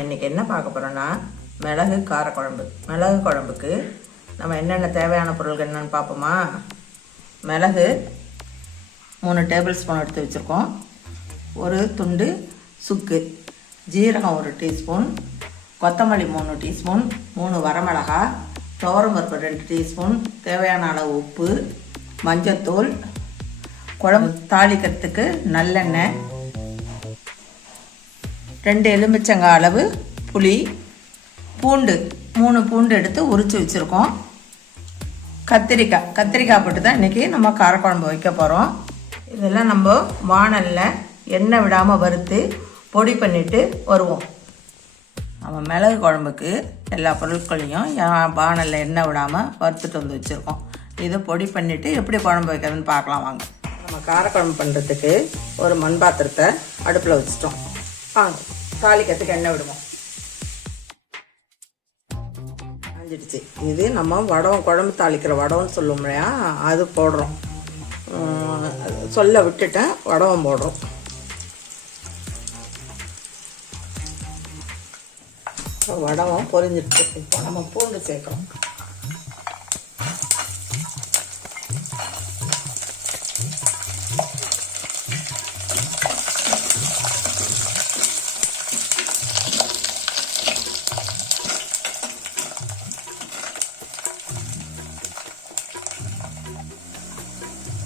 நம்ம இன்றைக்கி என்ன பார்க்க போகிறோன்னா மிளகு காரக்குழம்பு. மிளகு குழம்புக்கு நம்ம என்னென்ன தேவையான பொருட்கள் என்னென்னு பார்ப்போமா. மிளகு 3 டேபிள் ஸ்பூன் எடுத்து வச்சுருக்கோம். ஒரு துண்டு சுக்கு, ஜீரகம் 1 டீஸ்பூன், கொத்தமல்லி 3 டீஸ்பூன், 3 வரமிளகாய், துவரம்பருப்பு 2 டீஸ்பூன், தேவையான அளவு உப்பு, மஞ்சத்தூள், குழம்பு தாளிக்கிறதுக்கு நல்லெண்ணெய், 2 எலுமிச்சங்காய் அளவு புளி, பூண்டு 3 பூண்டு எடுத்து உரித்து வச்சுருக்கோம். கத்திரிக்காய் போட்டு தான் இன்றைக்கி நம்ம காரக்குழம்பு வைக்க போகிறோம். இதெல்லாம் நம்ம வாணலில் எண்ணெய் விடாமல் வறுத்து பொடி பண்ணிவிட்டு வருவோம். நம்ம மிளகு குழம்புக்கு எல்லா பொருட்களையும் வாணலில் எண்ணெய் விடாமல் வறுத்துட்டு வந்து வச்சுருக்கோம். இதை பொடி பண்ணிவிட்டு எப்படி குழம்பு வைக்கிறதுன்னு பார்க்கலாம் வாங்க. நம்ம காரக்குழம்பு பண்ணுறதுக்கு ஒரு மண் பாத்திரத்தை அடுப்பில் வச்சுட்டோம். தாளிக்கிறதுக்கு எண்ணெய் விடுவோம். காஞ்சிடுச்சு. இது நம்ம வடம், குழம்பு தாளிக்கிற வடம்னு சொல்லுவோம் இல்லையா, அது போடுறோம். சொல்ல விட்டுட்டேன், வடகம் போடுறோம். வடகம் பொரிஞ்சிடுச்சு. இப்போ நம்ம பூண்டு சேர்க்குறோம்.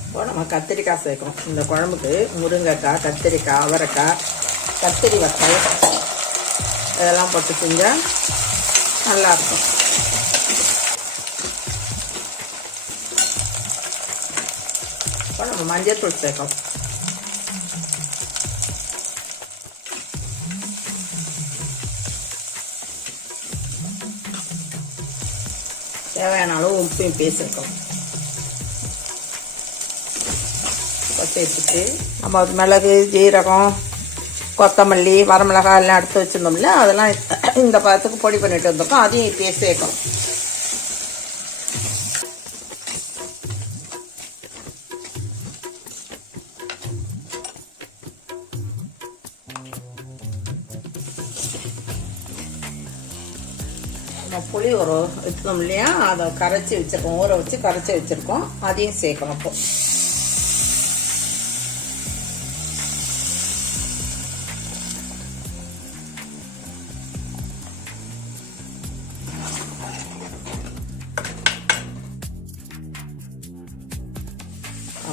இப்போ நம்ம கத்திரிக்காய் சேர்க்கணும். இந்த குழம்புக்கு முருங்கைக்காய், கத்திரிக்காய், அவரைக்காய், கத்திரி வத்தல் இதெல்லாம் போட்டு செஞ்சால் நல்லாயிருக்கும். இப்போ நம்ம மஞ்சள்தூள் சேர்க்கணும். தேவையான அளவு உப்பையும் பேசியிருக்கோம். சேர்த்துட்டு நம்ம மிளகு, ஜீரகம், கொத்தமல்லி, வரமிளகாய் எல்லாம் எடுத்து வச்சுருந்தோம்ல, அதெல்லாம் இந்த பதத்துக்கு பொடி பண்ணிட்டு வந்திருக்கோம். அதையும் இப்படியே சேர்க்கணும். நம்ம புளி வச்சுருந்தோம் இல்லையா, அதை கரைச்சி வச்சுருக்கோம், ஊற வச்சு கரைச்சி வச்சுருக்கோம். அதையும் சேர்க்கணும். இப்போ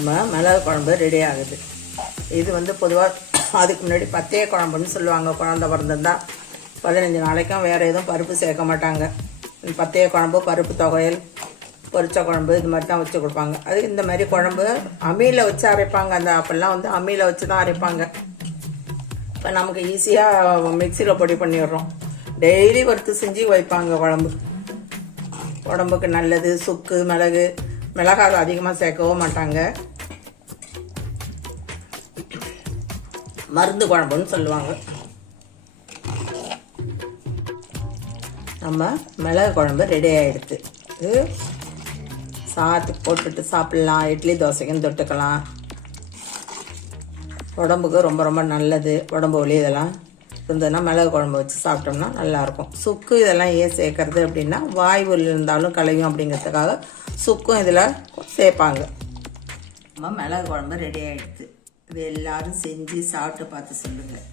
நம்ம மிளகு குழம்பு ரெடி ஆகுது. இது பொதுவாக அதுக்கு முன்னாடி பத்தைய குழம்புன்னு சொல்லுவாங்க. குழந்தை பிறந்திருந்தா 15 நாளைக்கும் வேறு எதுவும் பருப்பு சேர்க்க மாட்டாங்க. பத்தைய குழம்பு, பருப்பு தொகையல், பொரிச்ச குழம்பு இது மாதிரி தான் வச்சு கொடுப்பாங்க. அது இந்த மாதிரி குழம்பு அம்மியில் வச்சு அரைப்பாங்க. அப்பெல்லாம் அம்மியில் வச்சு தான் அரைப்பாங்க. இப்போ நமக்கு ஈஸியாக மிக்சியில் பொடி பண்ணிடுறோம். டெய்லி வறுத்து செஞ்சு வைப்பாங்க குழம்பு. உடம்புக்கு நல்லது. சுக்கு, மிளகு, மிளகாய் அதிகமாக சேர்க்கவும் மாட்டாங்க. மருந்து குழம்புன்னு சொல்லுவாங்க. நம்ம மிளகு குழம்பு ரெடி ஆகிடுது. இது சாதத்துக்கு போட்டுட்டு சாப்பிட்லாம். இட்லி தோசைக்கும் தொட்டுக்கலாம். உடம்புக்கு ரொம்ப ரொம்ப நல்லது. உடம்பு வலி இதெல்லாம் இருந்ததுன்னா மிளகு குழம்பு வச்சு சாப்பிட்டோம்னா நல்லாயிருக்கும். சுக்கு இதெல்லாம் ஏன் சேர்க்கறது அப்படின்னா, வாய்வு இருந்தாலும் களையும் அப்படிங்கிறதுக்காக சுக்கும் இதில் சேர்ப்பாங்க. நம்ம மிளகு குழம்பு ரெடி ஆகிடுது. இது எல்லாரும் செஞ்சு சாப்பிட்டு பார்த்து சொல்லுங்கள்.